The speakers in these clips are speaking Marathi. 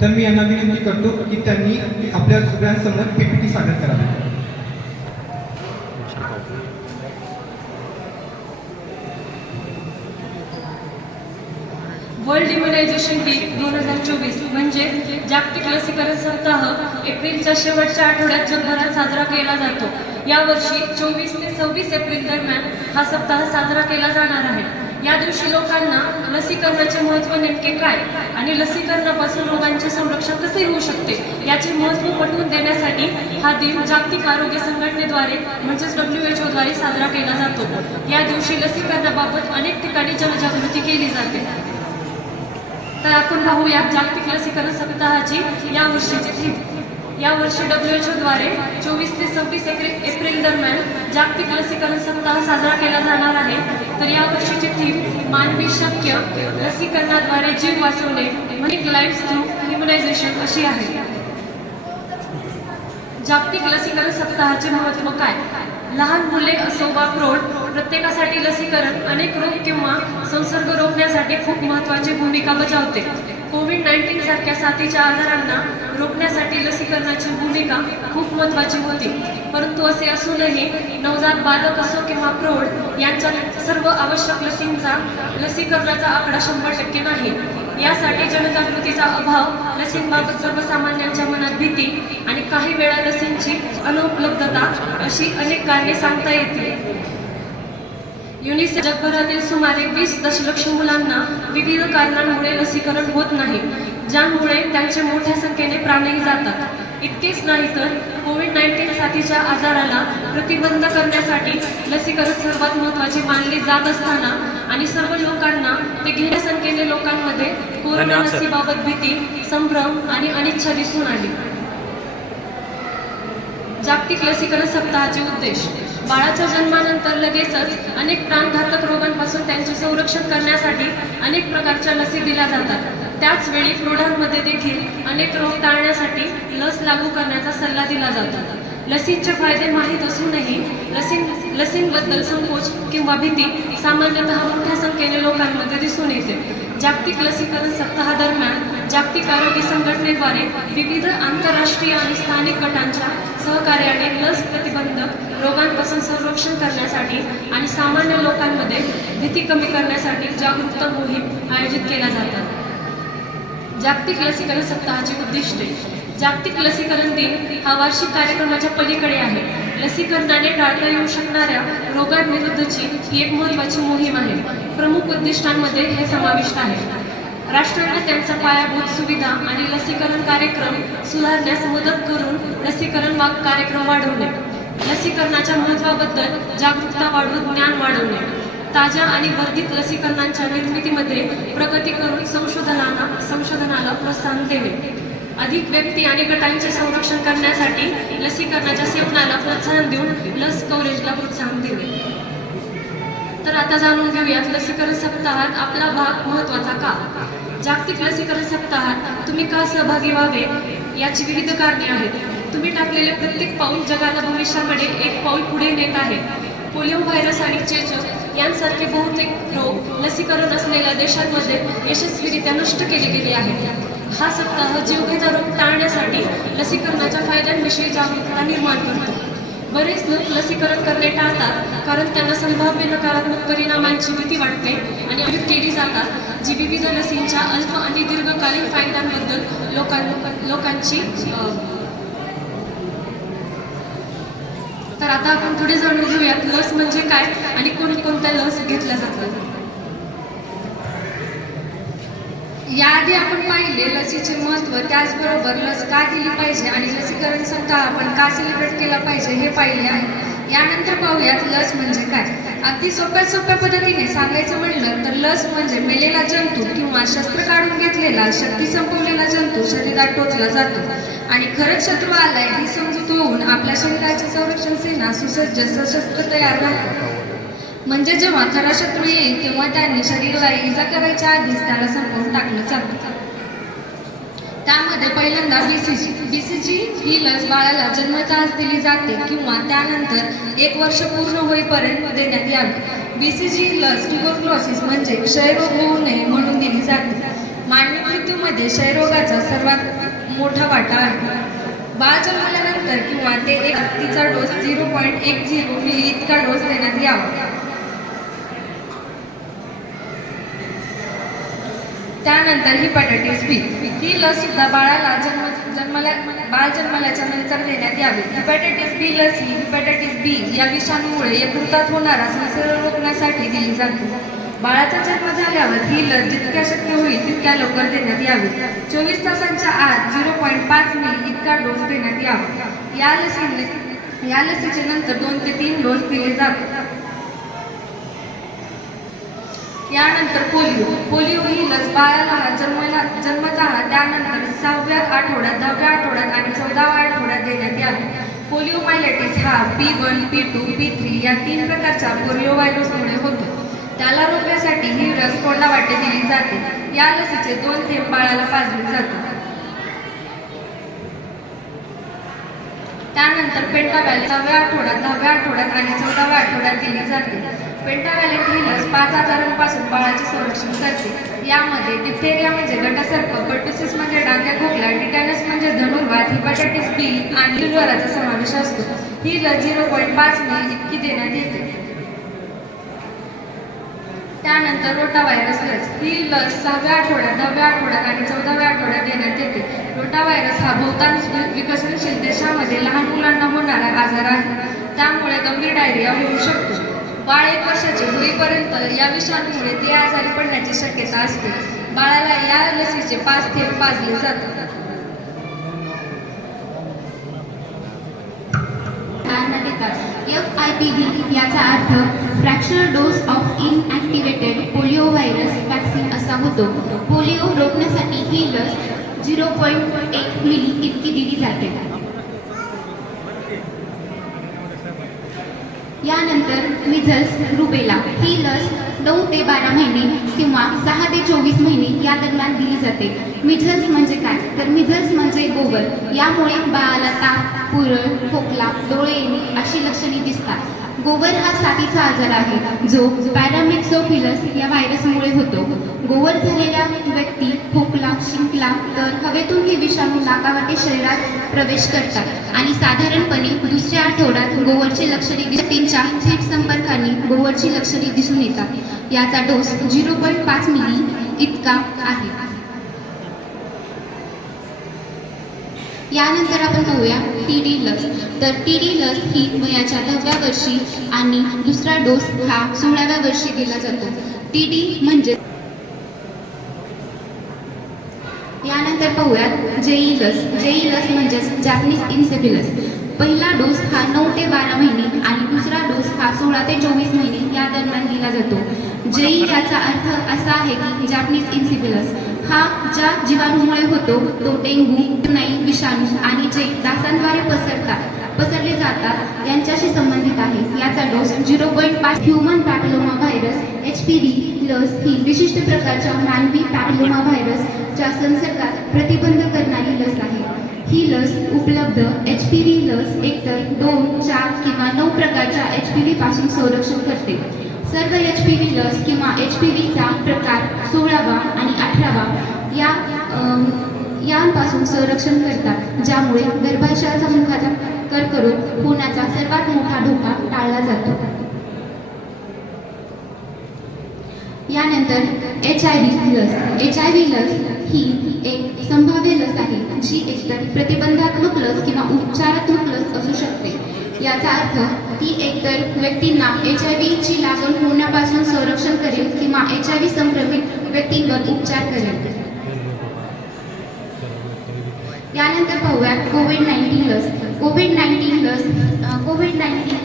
तर मी यांना विनंती करतो की त्यांनी आपल्या सगळ्यांसमोर पीपीटी सादर करावी. वर्ल्ड इम्युनायझेशन वीक 2024 म्हणजे जागतिक लसीकरण सप्ताह एप्रिलच्या शेवटच्या आठवड्यात जगभरात साजरा केला जातो. यावर्षी 24 ते 26 एप्रिल दरम्यान हा सप्ताह साजरा केला जाणार आहे. या दिवशी लोकांना लसीकरणाचे महत्त्व नेमके काय आणि लसीकरणापासून रोगांचे संरक्षण कसे होऊ शकते याचे महत्त्व पटवून देण्यासाठी हा दिन जागतिक आरोग्य संघटनेद्वारे म्हणजेच WHO द्वारे साजरा केला जातो. या दिवशी लसीकरणाबाबत अनेक ठिकाणी जनजागृती केली जाते. तर आपण पाहूया जागतिक लसीकरण सप्ताहाची यावर्षीची थीम. यावर्षी WHO द्वारे 24 ते 26 एप्रिल दरम्यान जागतिक लसीकरण सप्ताह साजरा केला जाणार आहे. तर यावर्षीची थीम मानवी शक्य लसीकरणाद्वारे जीव वाचवणे म्हणजे लाईफ थ्रू इम्युनायझेशन अशी आहे. जागतिक लसीकरण सप्ताहाचे महत्त्व काय? लहान मुले असो वा प्रौढ प्रत्येकासाठी लसीकरण अनेक रोग किंवा संसर्ग रोखण्यासाठी खूप महत्त्वाची भूमिका बजावते. कोविड-19 सारख्या साथीच्या आजारांना रोखण्यासाठी लसीकरणाची भूमिका खूप महत्त्वाची होती. परंतु असे असूनही नवजात बालक असो किंवा प्रौढ यांच्या सर्व आवश्यक लसींचा लसीकरणाचा आकडा 100% नाही. यासाठी जनजागृतीचा अभाव, लसींबाबत सर्वसामान्यांच्या मनात भीती आणि काही वेळा लसींची अनुपलब्धता अशी अनेक कारणे सांगता येतील. युनिसेफ जगभरातील सुमारे 20 दशलक्ष मुलांना विविध कारणांमुळे लसीकरण होत नाही, ज्यामुळे त्यांचे मोठ्या संख्येने प्राणही जातात. इतकेच नाही तर कोविड-19 साथीच्या आजाराला प्रतिबंध करण्यासाठी लसीकरण सर्वात महत्त्वाचे मानले जात असताना आणि सर्व लोकांना ते घेण्या संख्येने लोकांमध्ये कोरोना लसीबाबत भीती, संभ्रम आणि अनिच्छा दिसून आली. जागतिक लसीकरण सप्ताहाचे उद्देश: बाळाच्या जन्मानंतर लगेचच अनेक प्राणघातक रोगांपासून त्यांचे संरक्षण करण्यासाठी अनेक प्रकारच्या लसी दिल्या जातात. त्याचवेळी प्रौढांमध्ये देखील अनेक रोग टाळण्यासाठी लस लागू करण्याचा सल्ला दिला जातो. लसींचे फायदे माहीत असूनही लसींबद्दल संकोच किंवा भीती सामान्यतः मोठ्या संख्येने लोकांमध्ये दिसून येते. जागतिक लसीकरण सप्ताहादरम्यान जागतिक आरोग्य संघटनेद्वारे विविध आंतरराष्ट्रीय आणि स्थानिक गटांच्या सहकार्याने लस प्रतिबंधक रोगांपासून संरक्षण करण्यासाठी आणि सामान्य लोकांमध्ये भीती कमी करण्यासाठी जागरूकता मोहीम आयोजित केल्या जातात. जागतिक लसीकरण सप्ताहाची उद्दिष्टे: जागतिक लसीकरण दिन हा वार्षिक कार्यक्रमाच्या पलीकडे आहे. लसीकरणाने टाळता येऊ शकणाऱ्या रोगांविरुद्धची ही एक महत्त्वाची मोहीम आहे. प्रमुख उद्दिष्टांमध्ये हे समाविष्ट आहे: राष्ट्रांना त्यांचा पायाभूत सुविधा आणि लसीकरण कार्यक्रम सुधारण्यास मदत करून लसीकरण कार्यक्रम वाढवणे, लसीकरणाच्या महत्त्वाबद्दल जागरूकता वाढवून ज्ञान वाढवणे, ताज्या आणि वर्धित लसीकरणांच्या निर्मितीमध्ये प्रगती करून संशोधनाला प्रोत्साहन देणे, अधिक व्यक्ती आणि गटांचे संरक्षण करण्यासाठी लसीकरणाच्या सेवनाला प्रोत्साहन देऊन लस कव्हरेजला प्रोत्साहन देणे. तर आता जाणून घेऊयात लसीकरण सप्ताहात आपला भाग महत्त्वाचा का? जागतिक लसीकरण सप्ताहात तुम्ही का सहभागी व्हावे याची विविध कारणे आहेत. तुम्ही टाकलेले प्रत्येक पाऊल जगाला भविष्याकडे एक पाऊल पुढे नेत आहे. पोलिओ व्हायरस आणि चेचक यांसारखे बहुतेक रोग लसीकरण असलेल्या देशांमध्ये यशस्वीरित्या नष्ट केले गेले आहेत. हा सप्ताह जीवघेणा रोग टाळण्यासाठी लसीकरणाच्या फायद्यांविषयी जागरूकता निर्माण करतो. बरेच लोक लसीकरण करणे टाळतात कारण त्यांना संभाव्य नकारात्मक परिणामांची भीती वाटते आणि आयोजित केली जातात जी विविध लसींच्या अल्प आणि दीर्घकालीन फायद्यांबद्दल लोकांची तर आता आपण थोडे जाणून घेऊयात लस म्हणजे काय आणि कोणकोणत्या लस घेतल्या जातात. याआधी आपण पाहिले लसीचे महत्त्व, त्याचबरोबर लस का दिली पाहिजे आणि लसीकरण सप्ताह आपण का सेलिब्रेट केला पाहिजे हे पाहिले आहे. यानंतर पाहूयात लस म्हणजे काय. अगदी सोप्या पद्धतीने सांगायचं म्हणलं तर लस म्हणजे मेलेला जंतू किंवा शस्त्र काढून घेतलेला शक्ती संपवलेला जंतू शरीरात टोचला जातो आणि खरंच शत्रू आलाय ही समजूत होऊन आपल्या शरीराची संरक्षण सेना सुसज्ज सशस्त्र तयार राहते. म्हणजे जेव्हा खरा शत्रू येईल तेव्हा त्यांनी शरीराला इजा करायच्या आधीच त्याला संपवून टाकलं जातं. त्यामध्ये पहिल्यांदा BCG ही लस बाळाला जन्मतःच दिली जाते किंवा त्यानंतर 1 वर्ष पूर्ण होईपर्यंत देण्यात यावी. BCG लस ट्युबरक्लोसिस म्हणजे क्षयरोग होऊ नये म्हणून दिली जाते. मानवी मृत्यूमध्ये क्षयरोगाचा सर्वात मोठा वाटा आहे. बाळ जन्मल्यानंतर किंवा ते एक व्यक्तीचा डोस 0.10 मिली इतका डोस देण्यात यावा. त्यानंतर हिपॅटायटिस बी ही लस सुद्धा बाळ जन्मल्याच्या नंतर देण्यात यावी. हिपॅटायटिस बी लस ही हिपॅटायटिस बी या विषाणूमुळे यकृतात होणारा संसर्ग रोखण्यासाठी दिली जाते. बाळाचा जन्म झाल्यावर ही लस जितक्या शक्य होईल तितक्या लवकर देण्यात यावी. 24 तासांच्या आत 0.5 मिली इतका डोस देण्यात यावा. या लसीचे नंतर 2 ते 3 डोस दिले जातात. यानंतर पोलिओ ही लस बाळाला जन्मतः त्यानंतर 6व्या आठवड्यात, 10व्या आठवड्यात आणि 14व्या आठवड्यात देण्यात यावी. पोलिओमायलायटिस हा P1, P2, P3 या 3 प्रकारच्या पोलिओ व्हायरसमुळे होतो. त्याला रोखण्यासाठी ही लस तोंडावाटे दिली जाते. या लसीचे 2 थेंब बाळाला पाजले जातात. त्यानंतर पेंटावॅलेंट 6व्या आठवड्यात, 10व्या आठवड्यात आणि 14व्या आठवड्यात दिली जाते. पेंटावॅलेंट ही लस 5 आजारांपासून बाळाचे संरक्षण करते. यामध्ये डिप्थेरिया म्हणजे गटसर्प, पर्टुसिस म्हणजे डांग्या खोकला, टिटॅनस म्हणजे धनुर्वात, हिपॅटायटिस बी आणि ज्वराचा समावेश असतो. ही लस 0.5 मिली इतकी देण्यात येते. त्यानंतर रोटाव्हायरस लस ही लस 6व्या आठवड्यात, 10व्या आठवड्यात आणि 14व्या आठवड्यात देण्यात येते. रोटाव्हायरस हा बहुतांश विकसनशील देशामध्ये लहान मुलांना होणारा आजार आहे. त्यामुळे गंभीर डायरिया होऊ शकतो. बाळ 1 वर्षाचे होईपर्यंत या विषाणूमुळे ते आजारी पडण्याची शक्यता असते. बाळाला या लसीचे 5 थेंब पाजले जातात. FIPV याचा अर्थ fractional dose of inactivated polio virus vaccine असा होतो. पोलिओ रोखण्यासाठी ही लस 0.1 मिली इतकी दिली जाते. यानंतर मिझल्स रुबेला ही लस 9 ते 12 महिने किंवा 6 ते 24 महिने या दरम्यान दिली जाते. मिझल्स म्हणजे काय? तर मिझल्स म्हणजे गोवर. यामुळे बाळाला ताप, पुरळ, खोकला, डोळे येणे अशी लक्षणे दिसतात. गोवर हा साथीचा आजार आहे जो पॅरामिक्सोफिलस या व्हायरसमुळे होतो. गोवर झालेल्या व्यक्ती खोकला, शिंकला तर हवेतून हे विषाणू नाकावाटे शरीरात प्रवेश करतात आणि साधारणपणे दुसऱ्या आठवड्यात गोवरची लक्षणे व्यक्तींच्या थेट संपर्काने गोवरची लक्षणे दिसून येतात. याचा डोस 0.5 मिली इतका आहे. यानंतर आपण पाहूया TD लस. तर TD लस ही वयाच्या 10व्या वर्षी आणि दुसरा डोस हा 16व्या वर्षी दिला जातो. TD म्हणजे यानंतर पाहूयात JE लस. JE लस म्हणजेच जॅपनीज इन्सेफिलस. पहिला डोस हा 9 ते 12 महिने आणि दुसरा डोस हा 16 ते 24 महिने या दरम्यान दिला जातो. JE याचा अर्थ असा आहे की जॅपनीज इन्सेफिलस हा ज्या जीवाणूमुळे होतो तो डेंग्यू, नाई विषाणू आणि जे डासांद्वारे पसरले जातात यांच्याशी संबंधित आहे. याचा dose 0.5. Human papilloma virus HPV लस ही विशिष्ट प्रकारच्या मानवी पॅपिलोमा व्हायरसच्या संसर्गात प्रतिबंध करणारी लस आहे. ही लस उपलब्ध HPV लस एकतर 2, 4 किंवा 9 प्रकारच्या HPV पासून संरक्षण करते. सर्व HPV लस किंवा HPVचा प्रकार 16वा आणि 18वा यांपासून संरक्षण करतात, ज्यामुळे गर्भाशयाचा मुखाचा कर्करोग होण्याचा सर्वात मोठा धोका टाळला जातो. यानंतर HIV लस. HIV लस ही एक संभाव्य लस आहे जी एकतर प्रतिबंधात्मक लस किंवा उपचारात्मक लस असू शकते. याचा अर्थ ती एकतर व्यक्तींना HIV ची लागण होण्यापासून संरक्षण करेल किंवा HIV संक्रमित व्यक्तींवर उपचार करेल. यानंतर पाहूया कोविड-19 लस. कोविड-19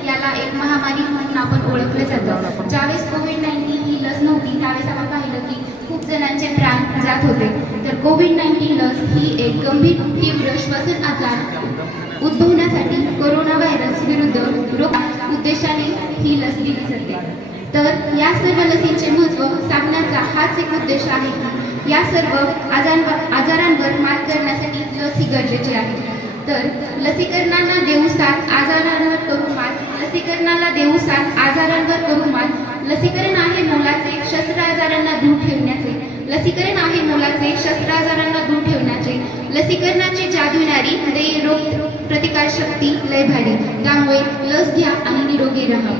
याला एक महामारी म्हणून आपण ओळखले जातो. ज्यावेळेस कोविड-19 ही लस नव्हती त्यावेळेस आपण पाहिलं की खूप जणांचे प्राण जात होते. तर कोविड-19 लस ही एक गंभीर तीव्र श्वसन आजार उद्भवण्यासाठी कोरोना व्हायरस विरुद्ध रोग उद्देशाने ही लस दिली जाते. तर या सर्व लसींचे महत्त्व सांगण्याचा हाच एक उद्देश आहे की या सर्व आजारांवर मात करण्यासाठी लस ही गरजेची आहे. तर लसीकरणाला देऊ साथ, आजारांवर करू मात. लसीकरणाला देऊ साथ, आजारांवर करू मात. लसीकरण आहे मोलाचे, शस्त्र आजारांना दूर ठेवण्याचे. लसीकरण आहे मुलाचे शस्त्र आजारांना दूर ठेवण्याचे. लसीकरणाची जादूनारी देई रोग प्रतिकारशक्ती लय भारी. त्यामुळे लस घ्या आणि निरोगी राहा.